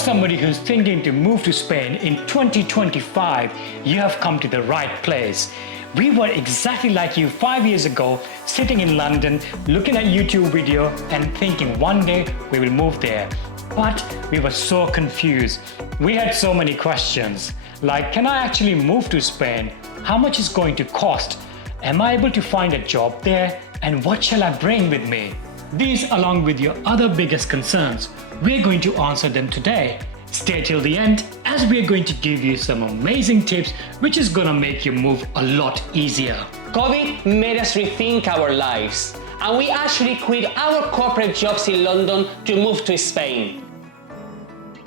somebody who's thinking to move to Spain in 2025, you have come to the right place. We were exactly like you 5 years ago, sitting in London, looking at YouTube video and thinking one day we will move there. But we were so confused. We had so many questions, like, can I actually move to Spain? How much is going to cost? Am I able to find a job there? And what shall I bring with me? These, along with your other biggest concerns, we're going to answer them today. Stay till the end, as we're going to give you some amazing tips which is gonna make your move a lot easier. COVID made us rethink our lives, and we actually quit our corporate jobs in London to move to Spain.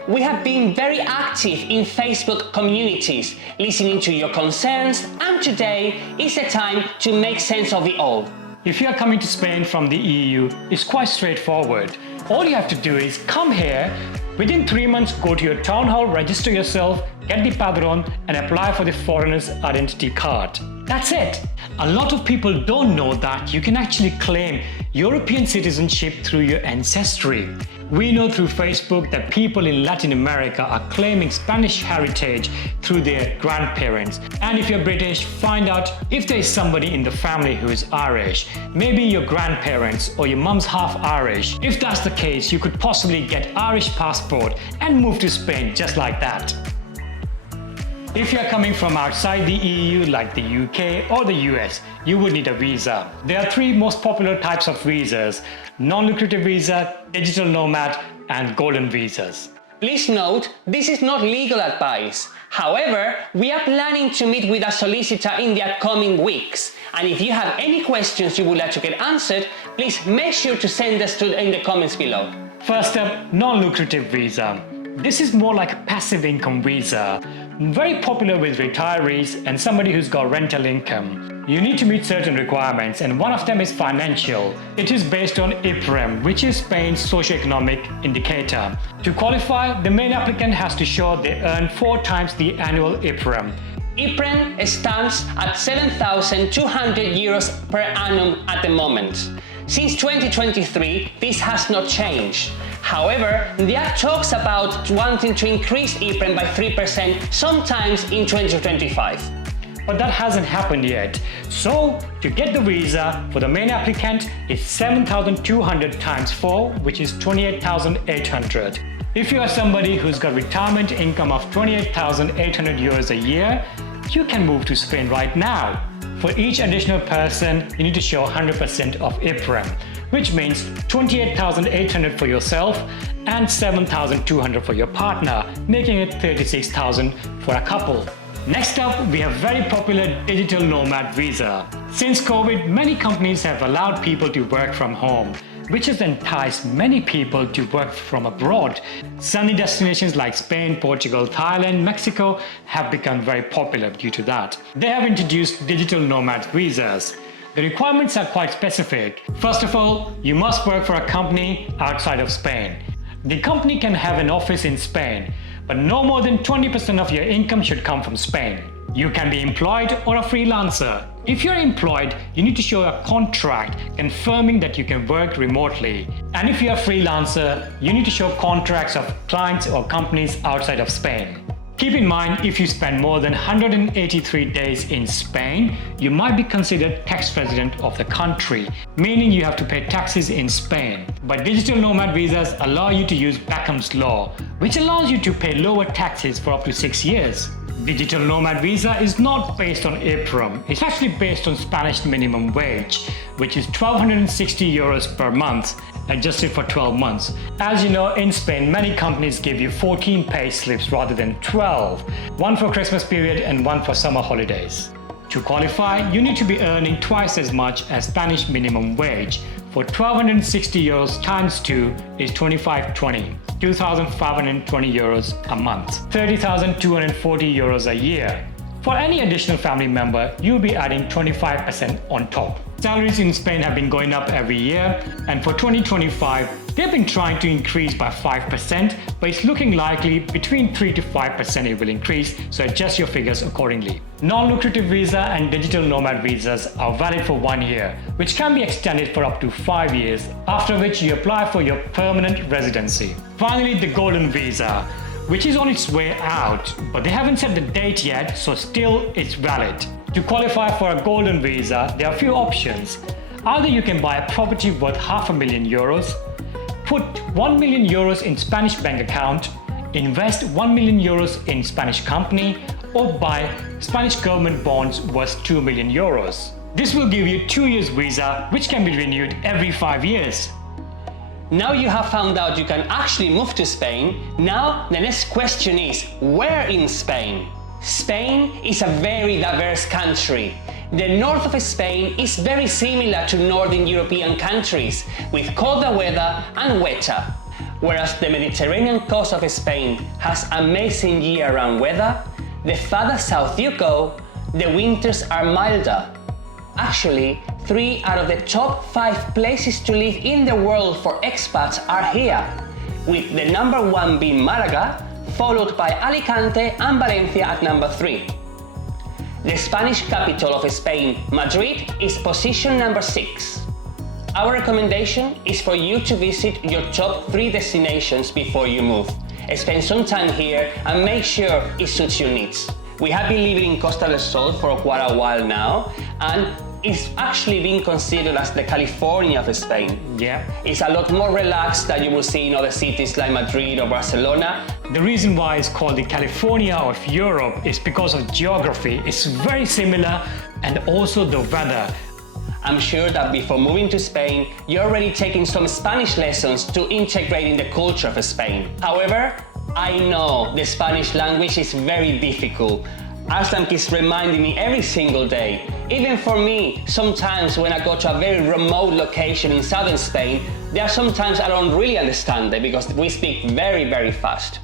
We have been very active in Facebook communities, listening to your concerns, and today is the time to make sense of it all. If you are coming to Spain from the EU, it's quite straightforward. All you have to do is come here, within 3 months go to your town hall, register yourself, get the padron and apply for the foreigner's identity card. That's it. A lot of people don't know that you can actually claim European citizenship through your ancestry. We know through Facebook that people in Latin America are claiming Spanish heritage through their grandparents. And if you're British, find out if there is somebody in the family who is Irish. Maybe your grandparents or your mum's half Irish. If that's the case, you could possibly get Irish passport and move to Spain just like that. If you're coming from outside the EU like the UK or the US, you would need a visa. There are 3 most popular types of visas: non-lucrative visa, digital nomad, and golden visas. Please note, this is not legal advice. However, we are planning to meet with a solicitor in the upcoming weeks. And if you have any questions you would like to get answered, please make sure to send us in the comments below. First up, non-lucrative visa. This is more like a passive income visa, very popular with retirees and somebody who's got rental income. You need to meet certain requirements, and one of them is financial. It is based on IPREM, which is Spain's socioeconomic indicator. To qualify, the main applicant has to show they earn 4 times the annual IPREM. IPREM stands at 7,200 euros per annum at the moment. Since 2023, this has not changed. However, there are talks about wanting to increase IPREM by 3% sometimes in 2025. But that hasn't happened yet. So, to get the visa for the main applicant is 7,200 times 4, which is 28,800. If you are somebody who's got retirement income of 28,800 euros a year, you can move to Spain right now. For each additional person, you need to show 100% of IPREM, which means 28,800 for yourself and 7,200 for your partner, making it 36,000 for a couple. Next up, we have very popular digital nomad visa. Since COVID, many companies have allowed people to work from home, which has enticed many people to work from abroad. Sunny destinations like Spain, Portugal, Thailand, Mexico have become very popular due to that. They have introduced digital nomad visas. The requirements are quite specific. First of all, you must work for a company outside of Spain. The company can have an office in Spain, but no more than 20% of your income should come from Spain. You can be employed or a freelancer. If you're employed, you need to show a contract confirming that you can work remotely. And if you're a freelancer, you need to show contracts of clients or companies outside of Spain. Keep in mind, if you spend more than 183 days in Spain, you might be considered tax resident of the country, meaning you have to pay taxes in Spain. But digital nomad visas allow you to use Beckham's law, which allows you to pay lower taxes for up to 6 years. Digital nomad visa is not based on IPREM, it's actually based on Spanish minimum wage, which is 1,260 euros per month, adjusted for 12 months. As you know, in Spain, many companies give you 14 pay slips rather than 12, one for Christmas period and one for summer holidays. To qualify, you need to be earning twice as much as Spanish minimum wage. For 1,260 euros times 2 is 2,520, 2,520 euros a month, 30,240 euros a year. For any additional family member, you'll be adding 25% on top. Salaries in Spain have been going up every year, and for 2025, they've been trying to increase by 5%, but it's looking likely between 3 to 5% it will increase, so adjust your figures accordingly. Non-lucrative visa and digital nomad visas are valid for 1 year, which can be extended for up to 5 years, after which you apply for your permanent residency. Finally, the golden visa, which is on its way out, but they haven't set the date yet, so still it's valid. To qualify for a golden visa, there are a few options. Either you can buy a property worth €500,000, put €1 million in Spanish bank account, invest €1 million in Spanish company, or buy Spanish government bonds worth €2 million. This will give you 2 years visa, which can be renewed every 5 years. Now you have found out you can actually move to Spain. Now the next question is, where in Spain? Spain is a very diverse country. The north of Spain is very similar to northern European countries, with colder weather and wetter. Whereas the Mediterranean coast of Spain has amazing year-round weather, the farther south you go, the winters are milder. Actually, 3 out of the top 5 places to live in the world for expats are here, with the number 1 being Malaga, followed by Alicante and Valencia at number 3. The Spanish capital of Spain, Madrid, is position number 6. Our recommendation is for you to visit your top 3 destinations before you move. Spend some time here and make sure it suits your needs. We have been living in Costa del Sol for quite a while now, and it's actually being considered as the California of Spain. Yeah. It's a lot more relaxed than you will see in other cities like Madrid or Barcelona. The reason why it's called the California of Europe is because of geography. It's very similar, and also the weather. I'm sure that before moving to Spain, you're already taking some Spanish lessons to integrate in the culture of Spain. However, I know the Spanish language is very difficult. Aslam keeps reminding me every single day. Even for me, sometimes when I go to a very remote location in southern Spain, there are sometimes I don't really understand it because we speak very, very fast.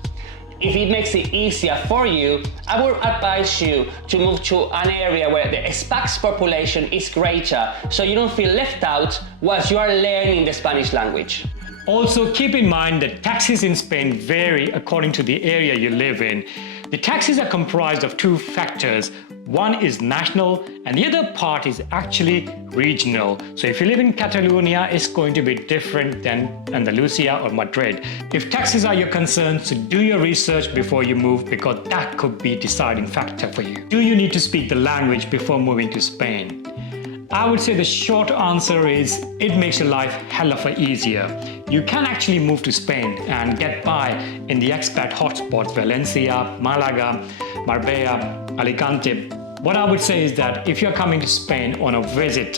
If it makes it easier for you, I would advise you to move to an area where the expats population is greater, so you don't feel left out whilst you are learning the Spanish language. Also, keep in mind that taxes in Spain vary according to the area you live in. The taxes are comprised of 2 factors. One is national and the other part is actually regional. So if you live in Catalonia, it's going to be different than Andalusia or Madrid. If taxes are your concern, so do your research before you move, because that could be a deciding factor for you. Do you need to speak the language before moving to Spain? I would say the short answer is it makes your life hell of a easier. You can actually move to Spain and get by in the expat hotspots Valencia, Malaga, Marbella, Alicante. What I would say is that if you're coming to Spain on a visit,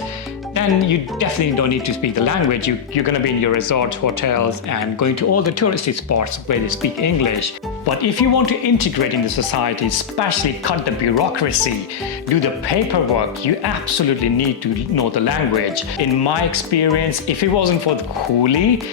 then you definitely don't need to speak the language. You're going to be in your resort hotels and going to all the touristy spots where they speak English. But if you want to integrate in the society, especially cut the bureaucracy, do the paperwork, you absolutely need to know the language. In my experience, if it wasn't for the coolie,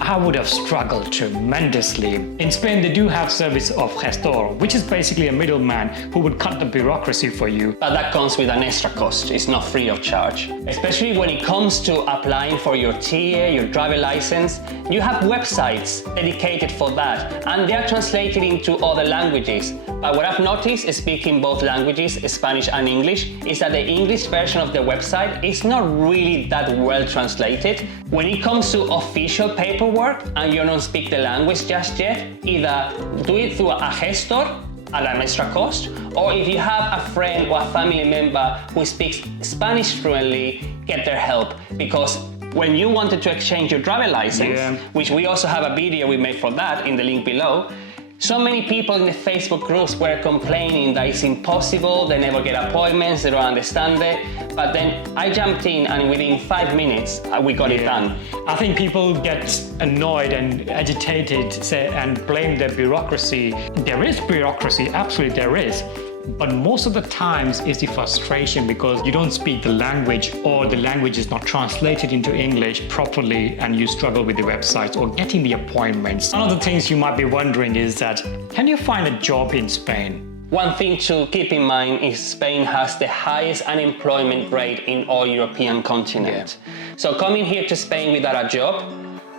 I would have struggled tremendously. In Spain, they do have service of gestor, which is basically a middleman who would cut the bureaucracy for you. But that comes with an extra cost. It's not free of charge. Especially when it comes to applying for your TIE, your driver license, you have websites dedicated for that, and they are translated into other languages. But what I've noticed, speaking both languages, Spanish and English, is that the English version of the website is not really that well translated. When it comes to official paperwork and you don't speak the language just yet, either do it through a gestor at an extra cost, or if you have a friend or a family member who speaks Spanish fluently, get their help. Because when you wanted to exchange your driver license, which we also have a video we made for that in the link below, so many people in the Facebook groups were complaining that it's impossible, they never get appointments, they don't understand it. But then I jumped in and within 5 minutes, we got it done. I think people get annoyed and agitated and blame the bureaucracy. There is bureaucracy, absolutely there is. But most of the times it's the frustration because you don't speak the language, or the language is not translated into English properly and you struggle with the websites or getting the appointments. One of the things you might be wondering is that, can you find a job in Spain? One thing to keep in mind is Spain has the highest unemployment rate in all European continent. So coming here to Spain without a job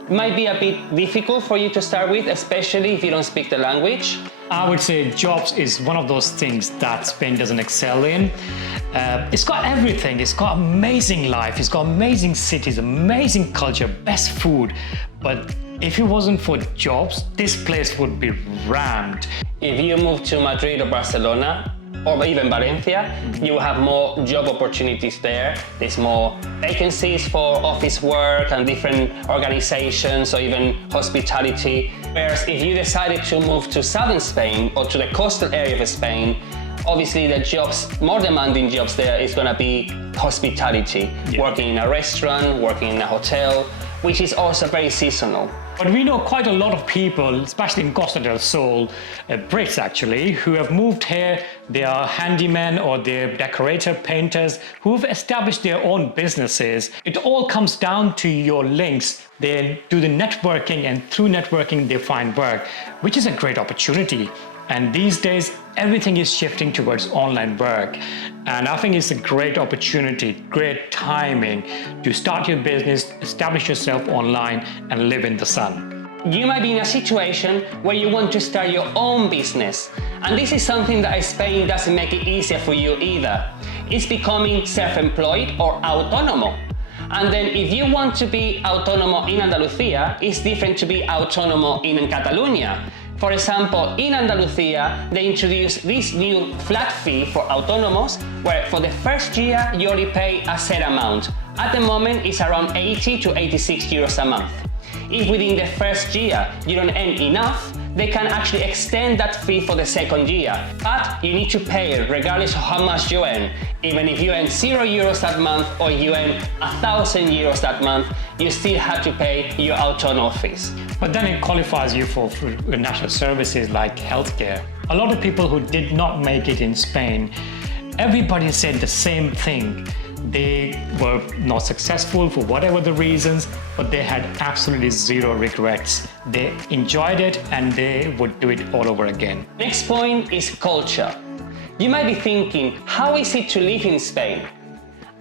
might be a bit difficult for you to start with, especially if you don't speak the language. I would say jobs is one of those things that Spain doesn't excel in. It's got everything. It's got amazing life. It's got amazing cities, amazing culture, best food. But if it wasn't for jobs, this place would be rammed. If you move to Madrid or Barcelona, or even Valencia, you will have more job opportunities there. There's more vacancies for office work and different organizations or even hospitality. Whereas if you decided to move to southern Spain or to the coastal area of Spain, obviously the jobs, more demanding jobs there is gonna be hospitality, working in a restaurant, working in a hotel, which is also very seasonal. But we know quite a lot of people, especially in Costa del Sol, Brits actually, who have moved here. They are handymen or they're decorator, painters, who've established their own businesses. It all comes down to your links. They do the networking, and through networking they find work, which is a great opportunity. And these days, everything is shifting towards online work. And I think it's a great opportunity, great timing to start your business, establish yourself online and live in the sun. You might be in a situation where you want to start your own business. And this is something that Spain doesn't make it easier for you either. It's becoming self-employed or autónomo. And then if you want to be autónomo in Andalucía, it's different to be autónomo in Catalonia. For example, in Andalucía, they introduced this new flat fee for autónomos, where for the first year, you only pay a set amount. At the moment, it's around 80 to 86 euros a month. If within the first year, you don't earn enough, they can actually extend that fee for the second year. But you need to pay it regardless of how much you earn. Even if you earn 0 euros that month or you earn 1,000 euros that month, you still have to pay your autonomous fees. But then it qualifies you for national services like healthcare. A lot of people who did not make it in Spain, everybody said the same thing. They were not successful for whatever the reasons, but they had absolutely zero regrets. They enjoyed it and they would do it all over again. Next point is culture. You might be thinking, how is it to live in Spain?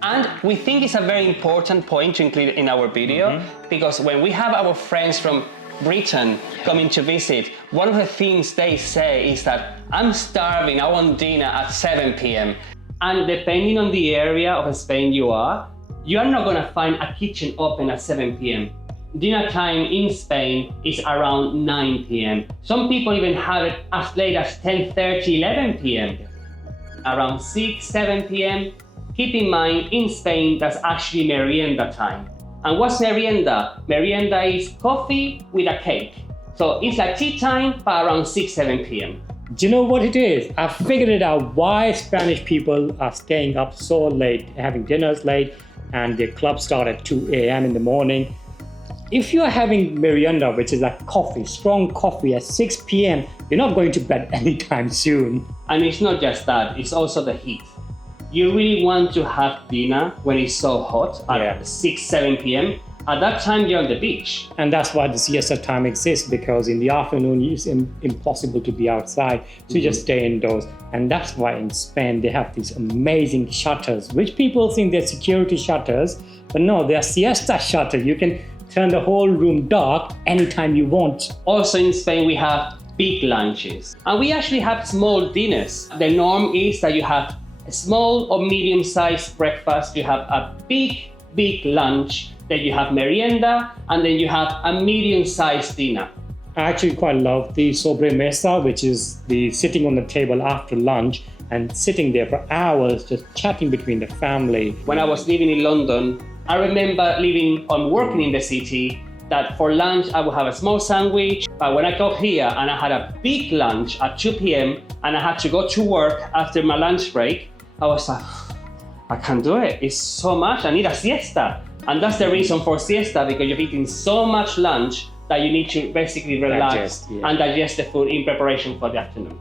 And we think it's a very important point to include in our video, because when we have our friends from Britain coming to visit, one of the things they say is that I'm starving, I want dinner at 7 p.m. And depending on the area of Spain you are not gonna find a kitchen open at 7 p.m. Dinner time in Spain is around 9 p.m. Some people even have it as late as 10:30, 11 p.m. Around 6, 7 p.m. Keep in mind, in Spain, that's actually merienda time. And what's merienda? Merienda is coffee with a cake. So it's like tea time, but around 6, 7 p.m. Do you know what it is? I figured it out why Spanish people are staying up so late, having dinners late, and their clubs start at 2 a.m. in the morning. If you're having merienda, which is like coffee, strong coffee at 6 p.m., you're not going to bed anytime soon. And it's not just that, it's also the heat. You really want to have dinner when it's so hot at 6, 7 p.m. At that time, you're on the beach. And that's why the siesta time exists, because in the afternoon, it's impossible to be outside. So you just stay indoors. And that's why in Spain, they have these amazing shutters, which people think they're security shutters. But no, they're siesta shutters. You can turn the whole room dark anytime you want. Also in Spain, we have big lunches. And we actually have small dinners. The norm is that you have a small or medium-sized breakfast, you have a big lunch, then you have merienda, and then you have a medium-sized dinner. I actually quite love the sobremesa, which is the sitting on the table after lunch and sitting there for hours just chatting between the family. When I was living in London, I remember living and working in the city that for lunch I would have a small sandwich, but when I got here and I had a big lunch at 2 p.m. and I had to go to work after my lunch break, I was like, I can't do it. It's so much. I need a siesta. And that's the reason for siesta, because you've eaten so much lunch that you need to basically relax and digest the food in preparation for the afternoon.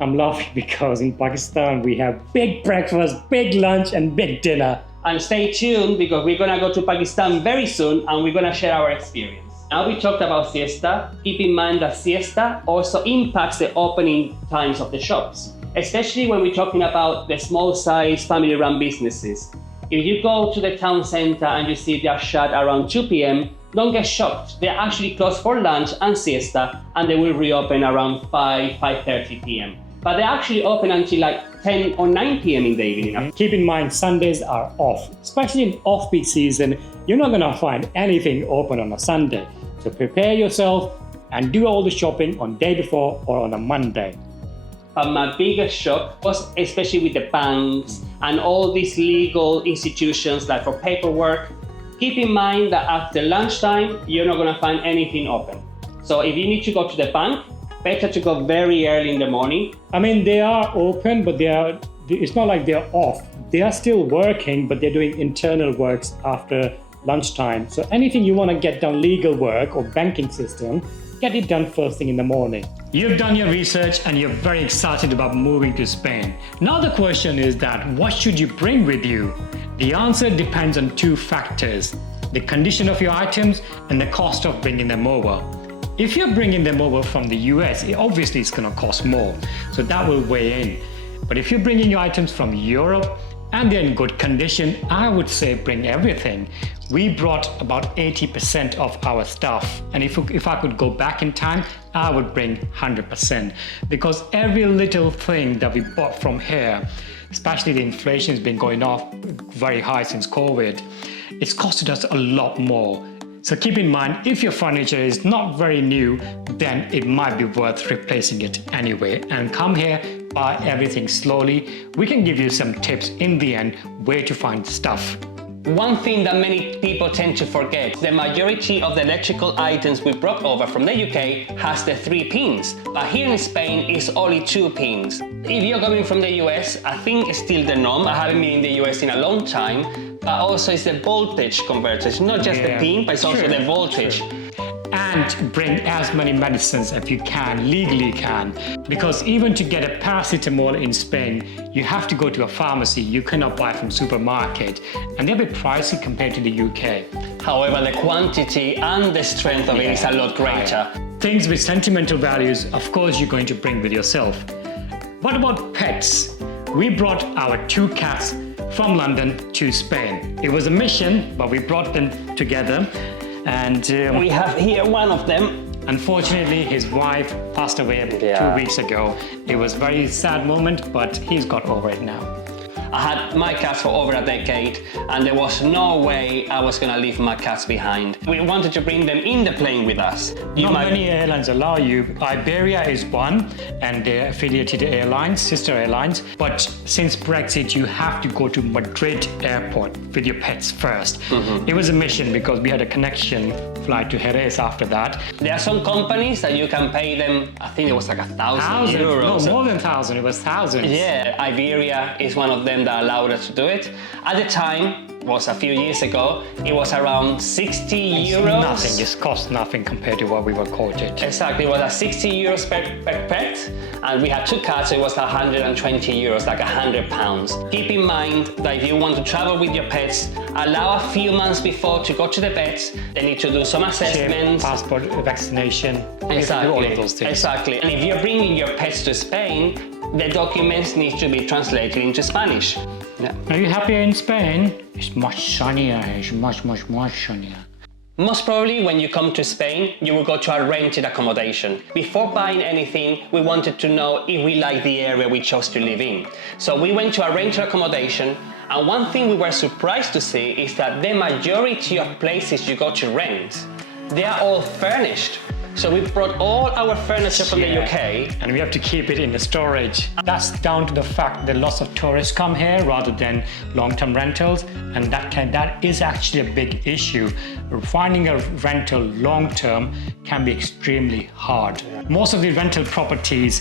I'm laughing because in Pakistan we have big breakfast, big lunch and big dinner. And stay tuned, because we're gonna go to Pakistan very soon and we're gonna share our experience. Now we talked about siesta. Keep in mind that siesta also impacts the opening times of the shops. especially when we're talking about the small size family-run businesses. If you go to the town center and you see they are shut around 2 p.m., don't get shocked. They're actually closed for lunch and siesta, and they will reopen around 5:30 p.m. But they're actually open until like 10 or 9 p.m. in the evening. Keep in mind, Sundays are off. Especially in off-peak season, you're not gonna find anything open on a Sunday. So prepare yourself and do all the shopping on day before or on a Monday. But my biggest shock was especially with the banks and all these legal institutions like for paperwork. Keep in mind that after lunchtime, you're not gonna find anything open. So if you need to go to the bank, better to go very early in the morning. I mean, they are open, but it's not like they're off. They are still working, but they're doing internal works after lunchtime. So anything you wanna get done, legal work or banking system, get it done first thing in the morning. You've done your research and you're very excited about moving to Spain. Now the question is that what should you bring with you? The answer depends on two factors: the condition of your items and the cost of bringing them over. If you're bringing them over from the US, obviously it's going to cost more, so that will weigh in. But if you're bringing your items from Europe and they're in good condition, I would say bring everything. We brought about 80% of our stuff, and if I could go back in time, I would bring 100%, because every little thing that we bought from here, especially the inflation has been going off very high since COVID, it's costed us a lot more. So keep in mind, if your furniture is not very new, then it might be worth replacing it anyway. And come here, buy everything slowly. We can give you some tips in the end where to find stuff. One thing that many people tend to forget, the majority of the electrical items we brought over from the UK has the 3 pins, but here in Spain it's only 2 pins. If you're coming from the US, I think it's still the norm. I haven't been in the US in a long time, but also it's the voltage converter. It's not just the pin, but it's also the voltage. And bring as many medicines as you can, legally can, because even to get a paracetamol in Spain, you have to go to a pharmacy. You cannot buy from supermarket, and they're a bit pricey compared to the UK. However, the quantity and the strength of it is a lot greater. Things with sentimental values, of course, you're going to bring with yourself. What about pets? We brought our 2 cats from London to Spain. It was a mission, but we brought them together. And we have here one of them. Unfortunately, his wife passed away 2 weeks ago. It was a very sad moment, but he's got over it now. I had my cats for over a decade, and there was no way I was gonna leave my cats behind. We wanted to bring them in the plane with us. Not many airlines allow you. Iberia is one, and they're affiliated airlines, sister airlines. But since Brexit, you have to go to Madrid airport with your pets first. It was a mission because we had a connection flight to Jerez after that. There are some companies that you can pay them, I think it was like €1,000. No, more than 1,000, it was thousands. Yeah, Iberia is one of them that allowed us to do it. At the time, was a few years ago, it was around €60. Nothing, just cost nothing compared to what we were quoted. Exactly, it was a €60 per pet, and we had 2 cats, so it was €120, like £100. Keep in mind that if you want to travel with your pets, allow a few months before to go to the vets. They need to do some assessments. Passport, vaccination, exactly, all of those things. Exactly, and if you're bringing your pets to Spain, the documents need to be translated into Spanish. Yeah. Are you happier in Spain? It's much sunnier. It's much sunnier. Most probably when you come to Spain, you will go to a rented accommodation. Before buying anything, we wanted to know if we like the area we chose to live in. So we went to a rented accommodation, and one thing we were surprised to see is that the majority of places you go to rent, they are all furnished. So we brought all our furniture from the UK. And we have to keep it in the storage. That's down to the fact that lots of tourists come here rather than long-term rentals, and that is actually a big issue. Finding a rental long-term can be extremely hard. Most of the rental properties,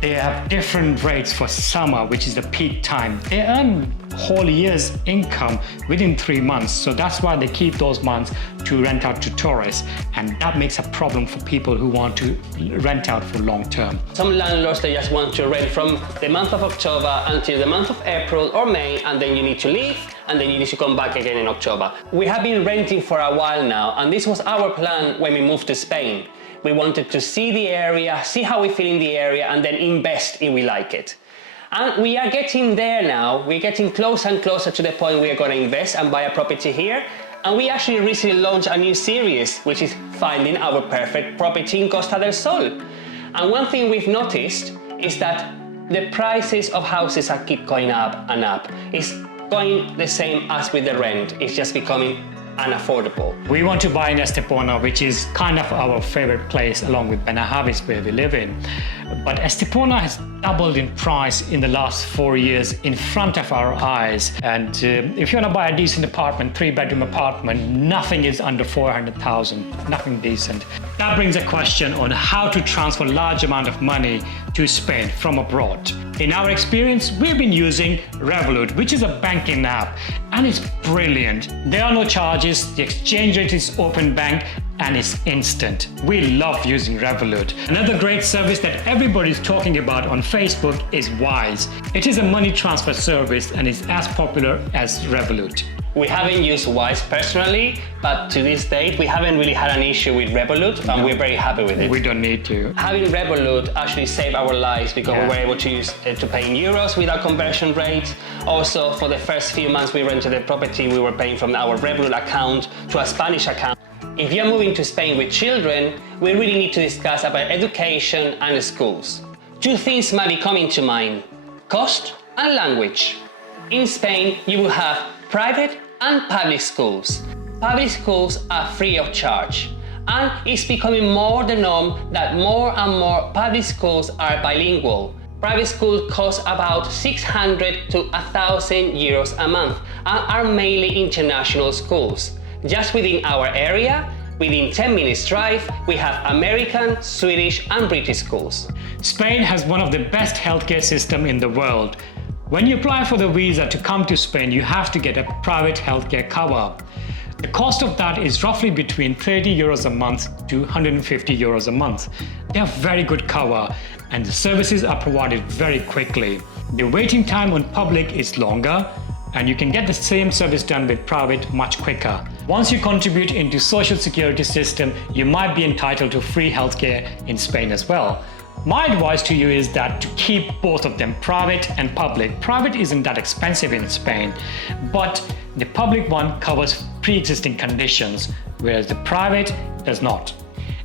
they have different rates for summer, which is the peak time. They earn whole year's income within 3 months, so that's why they keep those months to rent out to tourists, and that makes a problem for people who want to rent out for long term. Some landlords, they just want to rent from the month of October until the month of April or May, and then you need to leave, and then you need to come back again in October. We have been renting for a while now, and this was our plan when we moved to Spain. We wanted to see the area, see how we feel in the area, and then invest if we like it. And we are getting there now. We're getting closer and closer to the point we are going to invest and buy a property here. And we actually recently launched a new series, which is Finding Our Perfect Property in Costa del Sol. And one thing we've noticed is that the prices of houses are keep going up and up. It's going the same as with the rent. It's just becoming unaffordable. We want to buy in Estepona, which is kind of our favorite place along with Benahavis where we live in. But Estepona has doubled in price in the last 4 years in front of our eyes. And if you want to buy a decent apartment, 3-bedroom apartment, nothing is under 400,000, nothing decent. That brings a question on how to transfer large amount of money to Spain from abroad. In our experience, we've been using Revolut, which is a banking app, and it's brilliant. There are no charges, the exchange rate is open bank, and it's instant. We love using Revolut. Another great service that everybody's talking about on Facebook is Wise. It is a money transfer service and is as popular as Revolut. We haven't used Wise personally, but to this date, we haven't really had an issue with Revolut, and we're very happy with it. We don't need to. Having Revolut actually saved our lives because we were able to use to pay in euros without conversion rate. Also, for the first few months we rented the property, we were paying from our Revolut account to a Spanish account. If you're moving to Spain with children, we really need to discuss about education and schools. Two things might be coming to mind: cost and language. In Spain, you will have private and public schools. Public schools are free of charge, and it's becoming more the norm that more and more public schools are bilingual. Private schools cost about 600 to 1,000 euros a month and are mainly international schools. Just within our area, within 10 minutes drive, we have American, Swedish and British schools. Spain has one of the best healthcare systems in the world. When you apply for the visa to come to Spain, you have to get a private healthcare cover. The cost of that is roughly between 30 euros a month to 150 euros a month. They have very good cover and the services are provided very quickly. The waiting time on public is longer and you can get the same service done with private much quicker. Once you contribute into social security system, you might be entitled to free healthcare in Spain as well. My advice to you is that to keep both of them, private and public. Private isn't that expensive in Spain, but the public one covers pre-existing conditions, whereas the private does not.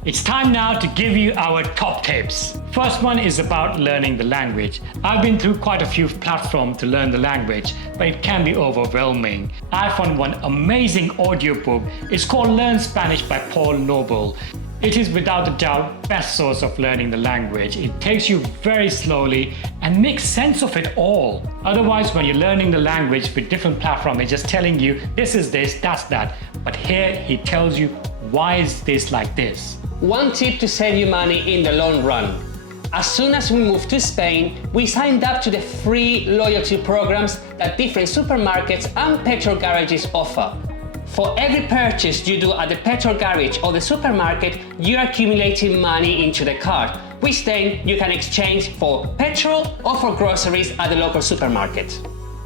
It's time now to give you our top tips. First one is about learning the language. I've been through quite a few platforms to learn the language, but it can be overwhelming. I found one amazing audiobook. It's called Learn Spanish by Paul Noble. It is without a doubt best source of learning the language. It takes you very slowly and makes sense of it all. Otherwise, when you're learning the language with different platforms, it's just telling you this is this, that's that. But here he tells you why is this like this. One tip to save you money in the long run. As soon as we moved to Spain, we signed up to the free loyalty programs that different supermarkets and petrol garages offer. For every purchase you do at the petrol garage or the supermarket, you're accumulating money into the card, which then you can exchange for petrol or for groceries at the local supermarket.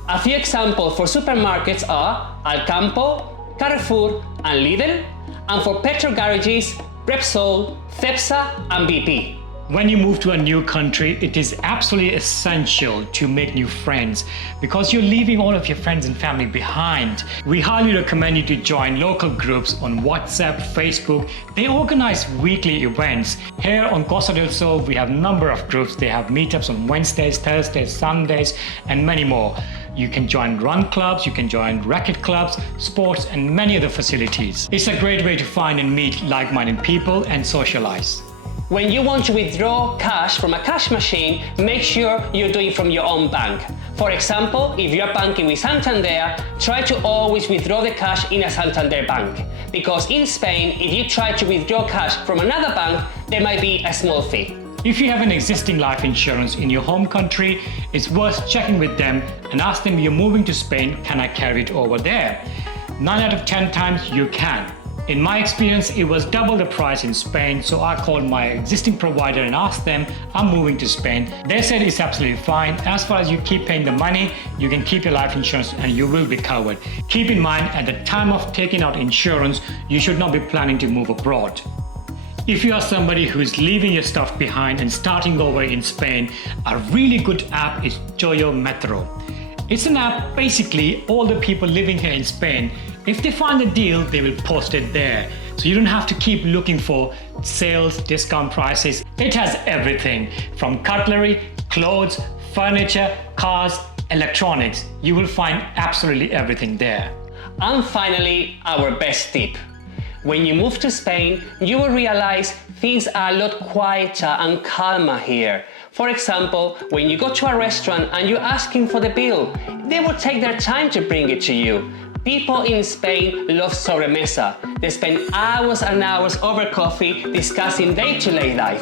A few examples for supermarkets are Alcampo, Carrefour and Lidl, and for petrol garages, Repsol, Cepsa and BP. When you move to a new country, it is absolutely essential to make new friends because you're leaving all of your friends and family behind. We highly recommend you to join local groups on WhatsApp, Facebook. They organize weekly events. Here on Costa del Sol, we have a number of groups. They have meetups on Wednesdays, Thursdays, Sundays, and many more. You can join run clubs, you can join racket clubs, sports, and many other facilities. It's a great way to find and meet like-minded people and socialize. When you want to withdraw cash from a cash machine, make sure you're doing it from your own bank. For example, if you're banking with Santander, try to always withdraw the cash in a Santander bank. Because in Spain, if you try to withdraw cash from another bank, there might be a small fee. If you have an existing life insurance in your home country, it's worth checking with them and ask them, you're moving to Spain, can I carry it over there? 9 out of 10 times you can. In my experience, it was double the price in Spain, so I called my existing provider and asked them, I'm moving to Spain. They said it's absolutely fine. As far as you keep paying the money, you can keep your life insurance and you will be covered. Keep in mind, at the time of taking out insurance, you should not be planning to move abroad. If you are somebody who's leaving your stuff behind and starting over in Spain, a really good app is Joyo Metro. It's an app basically all the people living here in Spain, if they find a deal, they will post it there. So you don't have to keep looking for sales, discount prices. It has everything from cutlery, clothes, furniture, cars, electronics. You will find absolutely everything there. And finally, our best tip. When you move to Spain, you will realize things are a lot quieter and calmer here. For example, when you go to a restaurant and you're asking for the bill, they will take their time to bring it to you. People in Spain love sobremesa. They spend hours and hours over coffee discussing day-to-day life.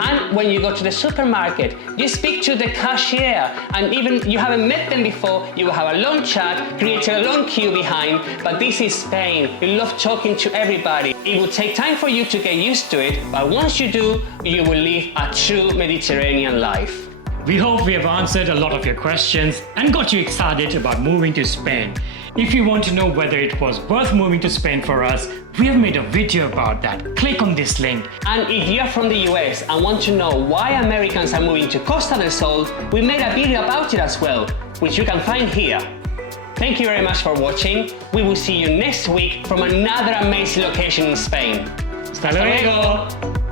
And when you go to the supermarket, you speak to the cashier, and even you haven't met them before, you will have a long chat, creating a long queue behind. But this is Spain. You love talking to everybody. It will take time for you to get used to it, but once you do, you will live a true Mediterranean life. We hope we have answered a lot of your questions and got you excited about moving to Spain. If you want to know whether it was worth moving to Spain for us, we have made a video about that. Click on this link. And if you're from the US and want to know why Americans are moving to Costa del Sol, we made a video about it as well, which you can find here. Thank you very much for watching. We will see you next week from another amazing location in Spain. Hasta luego!